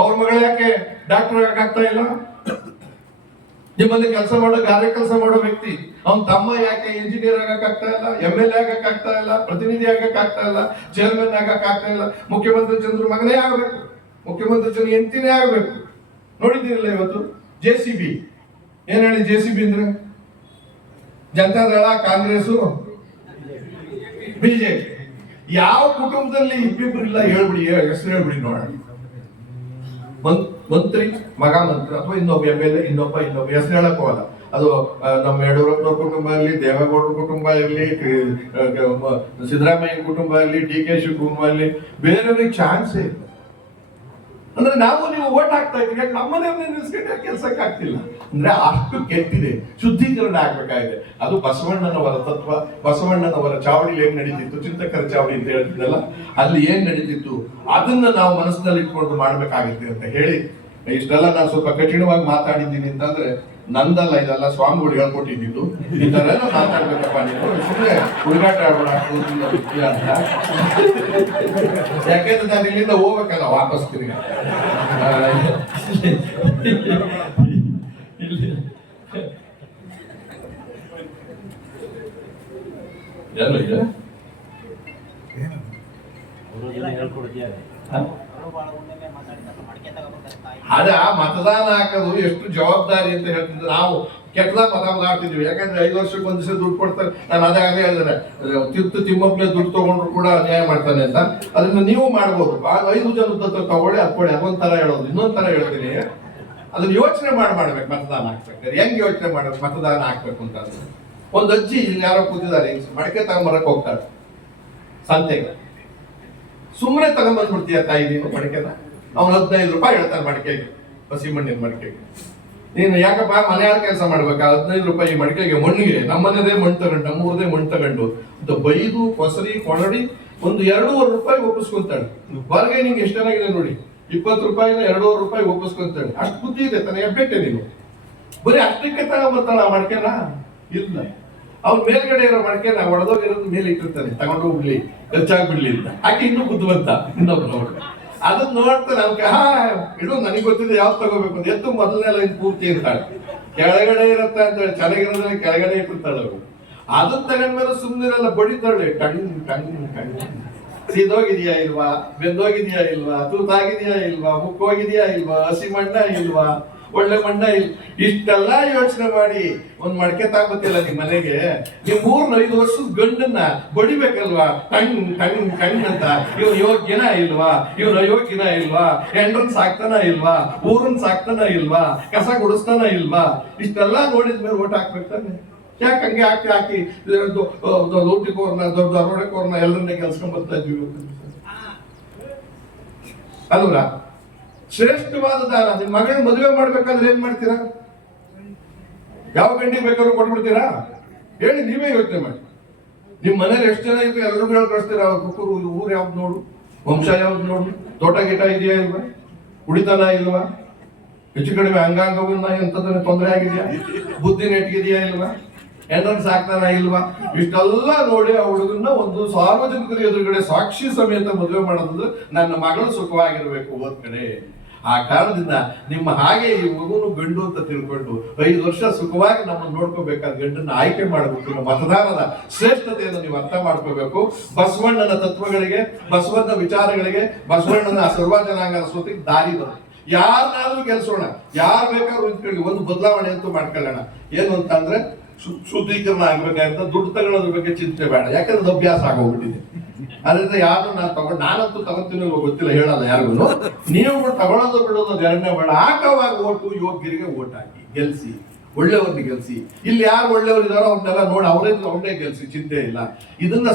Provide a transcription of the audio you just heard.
ಅವ್ರ ಮಗಳು ಯಾಕೆ ಡಾಕ್ಟರ್ ಆಗ್ತಾ ಇಲ್ಲ? ನಿಮ್ಮಲ್ಲಿ ಕೆಲಸ ಮಾಡೋ ಗಾರೆ ಕೆಲಸ ಮಾಡೋ ವ್ಯಕ್ತಿ ಅವನ ತಮ್ಮ ಯಾಕೆ ಇಂಜಿನಿಯರ್ ಆಗಕ್ಕಾಗ್ತಾ ಇಲ್ಲ, MLA ಆಗಕ್ಕಾಗ್ತಾ ಇಲ್ಲ, ಪ್ರತಿನಿಧಿ ಆಗಕ್ಕಾಗ್ತಾ ಇಲ್ಲ, ಚೇರ್ಮನ್ ಆಗಕ್ಕಾಗ್ತಾ ಇಲ್ಲ? ಮುಖ್ಯಮಂತ್ರಿ ಚಂದ್ರ ಮಗನೇ ಆಗಬೇಕು, ಮುಖ್ಯಮಂತ್ರಿ ಚಂದ್ರ ಹೆಂಡತಿನೇ ಆಗಬೇಕು. ನೋಡಿದ್ದೀರಲ್ಲ ಇವತ್ತು JCB ಏನ್ ಹೇಳಿ? JCB ಅಂದ್ರೆ ಜನತಾದಳ, ಕಾಂಗ್ರೆಸ್, BJP. ಯಾವ ಕುಟುಂಬದಲ್ಲಿ ಇಬ್ಬಿಬ್ರು ಇಲ್ಲ ಹೇಳ್ಬಿಡಿ, ಹೆಸರು ಹೇಳ್ಬಿಡಿ ನೋಡೋಣ. ಮಂತ್ರಿ ಮಗ ಮಂತ್ರಿ ಅಥವಾ ಇನ್ನೊಬ್ಬ MLA, ಇನ್ನೊಬ್ಬ ಹೆಸರು ಹೇಳಕ್ ಹೋಗಲ್ಲ. ಅದು ನಮ್ಮ ಯಡಿಯೂರಪ್ಪನವ್ರ ಕುಟುಂಬ ಇರಲಿ, ದೇವೇಗೌಡರ ಕುಟುಂಬ ಇರಲಿ, ಸಿದ್ದರಾಮಯ್ಯ ಕುಟುಂಬ ಇರಲಿ, DK ಶಿ ಕುಟುಂಬ ಇರಲಿ, ಬೇರೆಯವ್ರಿಗೆ ಚಾನ್ಸೇ ಇಲ್ಲ. ಅಂದ್ರೆ ನಾವು ನೀವು ಓಟ್ ಹಾಕ್ತಾ ಇದ್ದೀವಿ, ನಮ್ಮನೆಯವ್ರನ್ನ ನಿಲ್ಸ್ಕೊಂಡ್ರೆ ಕೆಲ್ಸಕ್ಕೆ ಆಗ್ತಿಲ್ಲ ಅಂದ್ರೆ ಅಷ್ಟು ಕೆಟ್ಟಿದೆ. ಶುದ್ಧೀಕರಣ ಆಗ್ಬೇಕಾಗಿದೆ. ಅದು ಬಸವಣ್ಣನವರ ತತ್ವ, ಬಸವಣ್ಣನವರ ಚಾವಡಿ ಏನ್ ನಡೀತಿತ್ತು, ಚಿಂತಕರ ಚಾವಡಿ ಅಂತ ಹೇಳ್ತಿದ್ದಲ್ಲ, ಅಲ್ಲಿ ಏನ್ ನಡೀತಿತ್ತು ಅದನ್ನ ನಾವು ಮನಸ್ಸಿನಲ್ಲಿ ಇಟ್ಕೊಂಡು ಮಾಡ್ಬೇಕಾಗುತ್ತೆ ಅಂತ ಹೇಳಿ ಇಷ್ಟೆಲ್ಲ ನಾನು ಸ್ವಲ್ಪ ಕಠಿಣವಾಗಿ ಮಾತಾಡಿದ್ದೀನಿ ಅಂತಂದ್ರೆ ನಂದಲ್ಲ, ಇದೆಲ್ಲ ಸ್ವಾಮಿಗಳು ಹೇಳ್ಕೊಟ್ಟಿದ್ದು. ಈ ತರ ಎಲ್ಲ ಮಾತಾಡ್ಬೇಕಪ್ಪ ನೀನು, ಸುಮ್ಮನೆ ಹುಡುಗಾಟ ಆಡೋಣ ಅಂತ. ಯಾಕೆಂದ್ರೆ ನಾನು ಇಲ್ಲಿಂದ ಹೋಗ್ಬೇಕಲ್ಲ ವಾಪಸ್ ತಿರುಗಿ. ಎಲ್ಲ ಇದೆ ಅದ ಮತದಾನ ಹಾಕೋದು ಎಷ್ಟು ಜವಾಬ್ದಾರಿ ಅಂತ ಹೇಳ್ತಿದ್ರು. ನಾವು ಕೆಟ್ಟದಾಗ ಮತದಾನ ಹಾಕ್ತಿದ್ವಿ, ಯಾಕಂದ್ರೆ 5 ವರ್ಷಕ್ಕೆ ಒಂದ್ ದಿವಸ ದುಡ್ಡು ಕೊಡ್ತಾರೆ. ನಾನು ಅದೇ ಹೇಳಿದ್ರೆ ತಿಮ್ಮಪ್ಪನೇ ದುಡ್ಡು ತಗೊಂಡ್ರು ಕೂಡ ನ್ಯಾಯ ಮಾಡ್ತಾನೆ ಅಂತ. ಅದನ್ನ ನೀವು ಮಾಡ್ಬೋದು. 5 ಜನದ ತಗೊಳ್ಳಿ, ಅದ್ಕೊಳ್ಳಿ, ಅದೊಂಥರ ಹೇಳೋದು. ಇನ್ನೊಂದ್ ತರ ಹೇಳ್ತೀನಿ, ಅದನ್ನ ಯೋಚನೆ ಮಾಡ್ಬೇಕು. ಮತದಾನ ಹಾಕ್ಬೇಕಾದ್ರೆ ಹೆಂಗ್ ಯೋಚನೆ ಮಾಡ್ಬೇಕು ಮತದಾನ ಹಾಕ್ಬೇಕು ಅಂತ ಅಂದ್ರೆ, ಒಂದ್ ಅಜ್ಜಿ ಇಲ್ಲಿ ಯಾರೋ ಕೂತಿದ್ದಾರೆ, ಮಡಕೆ ತಗೊಂಬರಕ್ ಹೋಗ್ತಾಳೆ ಸಂತೆಗೆ. ಸುಮ್ಮನೆ ತಗೊಂಡ್ಬಂದ್ಬಿಡ್ತೀಯ ತಾಯಿ ನೀನು ಮಡಿಕೆನ? ಅವ್ನು 15 ರೂಪಾಯಿ ಹೇಳ್ತಾನೆ ಮಡಿಕೆಗೆ, ಹಸಿ ಮಣ್ಣಿನ ಮಡಿಕೆಗೆ. ನೀನು ಯಾಕಪ್ಪ ಮನೆಯಾದ ಕೆಲಸ ಮಾಡ್ಬೇಕಾ? 15 ರೂಪಾಯಿ ಮಡಿಕೆಗೆ, ಮಣ್ಣಿಗೆ. ನಮ್ಮನೇದೇ ಮಣ್ಣು ತಗೊಂಡು, ನಮ್ಮೂರದೇ ಮಣ್ಣು ತಗೊಂಡು ಅಂತ ಬೈದು ಕೊಸರಿ ಕೊಳಡಿ ಒಂದು 2.5 ರೂಪಾಯಿ ಒಪ್ಪಿಸ್ಕೊಂತಾಳೆ. ಹೊರಗೆ ನಿಂಗೆ ಎಷ್ಟೇನಾಗಿದೆ ನೋಡಿ, 20 ರೂಪಾಯಿನ 2.5 ರೂಪಾಯಿ ಒಪ್ಪಿಸ್ಕೊಂತಾಳೆ. ಅಷ್ಟು ಬುದ್ಧಿ ಇದೆ ತಾನೆ, ಎಬ್ಬೆಟ್ಟೆ ನೀನು. ಬರೀ ಅಷ್ಟಕ್ಕೆ ತಗೊಂಡ್ಬರ್ತಾಳ ಆ ಮಡಿಕೆನ? ಇಲ್ಲ, ಅವ್ನ ಮೇಲ್ಗಡೆ ಇರೋ ಮಡಿಕೆನ ಒಡೆದೋಗಿರೋದು ಮೇಲೆ ಇಟ್ಟಿರ್ತಾನೆ, ತಗೊಂಡು ಹೋಗ್ಲಿ, ಖರ್ಚಾಗ್ಬಿಡ್ಲಿ ಅಂತ. ಆಕೆ ಇನ್ನೂ ಬುದ್ಧಿವಂತ ಇನ್ನೊಬ್ರು. ಅದನ್ನ ನೋಡ್ತಾನೆ, ಅವ್ಕೆ ಇಡು ನನಗೆ ಗೊತ್ತಿದೆ ಯಾವ್ದು ತಗೋಬೇಕು ಅಂತ. ಎತ್ತು ಮೊದಲನೇ ಲೈನ್ ಪೂರ್ತಿ ಇರ್ತಾಳೆ, ಕೆಳಗಡೆ ಇರತ್ತ ಅಂತ ಹೇಳಿ ಚೆನ್ನಾಗಿರೋದ್ರೆ ಕೆಳಗಡೆ ಇಟ್ಟಿರ್ತಾಳೆ ಅವರು. ಅದನ್ನ ತಗೊಂಡ್ಮೇಲೆ ಸುಮ್ಮನಿರಲ್ಲ, ಬಡಿತಾಳೆ ಟಣ್ ಟಣ್ ಟಣ್. ಸೀದೋಗಿದ್ಯಾ ಇಲ್ವಾ, ಬೆಂದೋಗಿದ್ಯಾ ಇಲ್ವಾ, ತೂತಾಗಿದ್ಯಾ ಇಲ್ವಾ, ಮುಕ್ಕೋಗಿದ್ಯಾ ಇಲ್ವಾ, ಹಸಿ ಮಣ್ಣ ಇಲ್ವಾ, ಒಳ್ಳೆ ಮಣ್ಣ ಇಲ್ಲ, ಇಷ್ಟೆಲ್ಲ ಯೋಚನೆ ಮಾಡಿ ಒಂದ್ ಮಡಕೆ ತಾಕತ್ತಿಲ್ಲ ನಿಮ್ ಮನೆಗೆ. ನಿಮ್ 3-5 ವರ್ಷದ ಗಂಡನ್ನ ಬಡಿಬೇಕಲ್ವಾ, ಟಣ್ ಟಣ್ ಟಣ್ ಅಂತ. ಇವ್ನು ಯೋಗ್ಯನ ಇಲ್ವಾ, ಇವ್ನು ಅಯೋಗ್ಯನ ಇಲ್ವಾ, ಹೆಂಡ್ರನ್ ಸಾಕ್ತಾನ ಇಲ್ವಾ, ಊರನ್ ಸಾಕ್ತಾನ ಇಲ್ವಾ, ಕಸ ಗುಡಿಸ್ತಾನ ಇಲ್ವಾ, ಇಷ್ಟೆಲ್ಲ ನೋಡಿದ್ಮೇಲೆ ಓಟ್ ಹಾಕ್ಬೇಕಾನೆ. ಯಾಕೆ ಹಂಗೆ ಹಾಕಿ ಲೂಟಿಕೋರ್ನ, ದೊಡ್ಡ ದರೋಡೆಕೋರ್ನ ಎಲ್ಲರನ್ನೇ ಕೆಲ್ಸ್ಕೊಂಡ್ ಬರ್ತಾ ಇದ್ವಿ ಅಲ್ವಾ? ಶ್ರೇಷ್ಠವಾದ ದಾನ. ನಿಮ್ ಮಗಳ ಮದುವೆ ಮಾಡ್ಬೇಕಾದ್ರೆ ಏನ್ ಮಾಡ್ತೀರಾ? ಯಾವ ಗಂಡಿ ಬೇಕಾದ್ರೂ ಕೊಟ್ಬಿಡ್ತೀರಾ? ಹೇಳಿ, ನೀವೇ ಯೋಚನೆ ಮಾಡಿ. ನಿಮ್ ಮನೇಲಿ ಎಷ್ಟು ಜನ ಇದ್ರೆ ಎಲ್ಲರೂ ಕಳಿಸ್ತೀರಾ? ಕುಕ್ಕರು ಊರ್ ಯಾವ್ದು ನೋಡು, ವಂಶ ಯಾವ್ದು ನೋಡು, ತೋಟ ಗೀಟ ಇದೆಯಾ ಇಲ್ವಾ, ಕುಡಿತನ ಇಲ್ವಾ, ಹೆಚ್ಚು ಕಡಿಮೆ ಅಂಗಾಂಗವನ್ನ ಎಂತದನ್ನ ತೊಂದರೆ ಆಗಿದೆಯಾ, ಬುದ್ಧಿ ನೆಟ್ಗಿದೆಯಾ ಇಲ್ವಾ, ಹೆಂಡ್ರನ್ ಸಾಕ್ತಾನ ಇಲ್ವಾ? ಇಷ್ಟೆಲ್ಲ ನೋಡಿ ಆ ಹುಡುಗನ್ನ ಒಂದು ಸಾರ್ವಜನಿಕರ ಎದುರುಗಡೆ ಸಾಕ್ಷಿ ಸಮೇತ ಮದುವೆ ಮಾಡೋದು, ನನ್ನ ಮಗಳು ಸುಖವಾಗಿರ್ಬೇಕು ಹೋದ್ ಕಡೆ. ಆ ಕಾರಣದಿಂದ ನಿಮ್ಮ ಹಾಗೆ ಈ ಮಗುನು ಗಂಡು ಅಂತ ತಿಳ್ಕೊಂಡು 5 ವರ್ಷ ಸುಖವಾಗಿ ನಮ್ಮನ್ನು ನೋಡ್ಕೋಬೇಕಾದ ಗಂಡನ್ನ ಆಯ್ಕೆ ಮಾಡಬೇಕು. ಮತದಾನದ ಶ್ರೇಷ್ಠತೆಯನ್ನು ನೀವು ಅರ್ಥ ಮಾಡ್ಕೋಬೇಕು. ಬಸವಣ್ಣನ ತತ್ವಗಳಿಗೆ, ಬಸವಣ್ಣ ವಿಚಾರಗಳಿಗೆ, ಬಸವಣ್ಣನ ಸರ್ವ ಜನಾಂಗದ ಸ್ವತ್ತಿಗೆ ದಾರಿ ಬರುತ್ತೆ. ಯಾರನ್ನಾದ್ರೂ ಗೆಲ್ಸೋಣ, ಯಾರು ಬೇಕಾದ್ರೂ ಇದ್ಕೊಳ್ಳಿ, ಒಂದು ಬದಲಾವಣೆ ಅಂತೂ ಮಾಡ್ಕೊಳ್ಳೋಣ. ಏನು ಅಂತ ಅಂದ್ರೆ ಶುದ್ಧೀಕರಣ ಆಗ್ಬೇಕಂತ ದುಡ್ಡು ತಗೊಳ್ಳೋದ್ರ ಬಗ್ಗೆ ಚಿಂತೆ ಬೇಡ, ಯಾಕಂದ್ರೆ ಅದು ಅಭ್ಯಾಸ ಆಗೋಗ್ಬಿಟ್ಟಿದೆ. ಅದರಿಂದ ಯಾರು ನಾನಂತೂ ತಗೋತೀನಿ ಗೊತ್ತಿಲ್ಲ, ಹೇಳಲ್ಲ ಯಾರಿಗೂ. ನೀವು ತಗೊಳ್ಳೋದು ಬಿಡೋದು ಎರಡನೇ ಬೇಡ. ಹಾಕುವಾಗ ಓಟು ಯೋಗ್ಯರಿಗೆ ಓಟ್ ಹಾಕಿ ಗೆಲ್ಸಿ, ಒಳ್ಳೆಯವ್ರನ್ನ ಗೆಲ್ಸಿ. ಇಲ್ಲಿ ಯಾರು ಒಳ್ಳೆಯವ್ರು ಇದಾರೋ ಅವ್ರನ್ನೆಲ್ಲ ನೋಡಿ ಅವರೇ ಗೆಲ್ಸಿ, ಚಿಂತೆ ಇಲ್ಲ. ಇದನ್ನ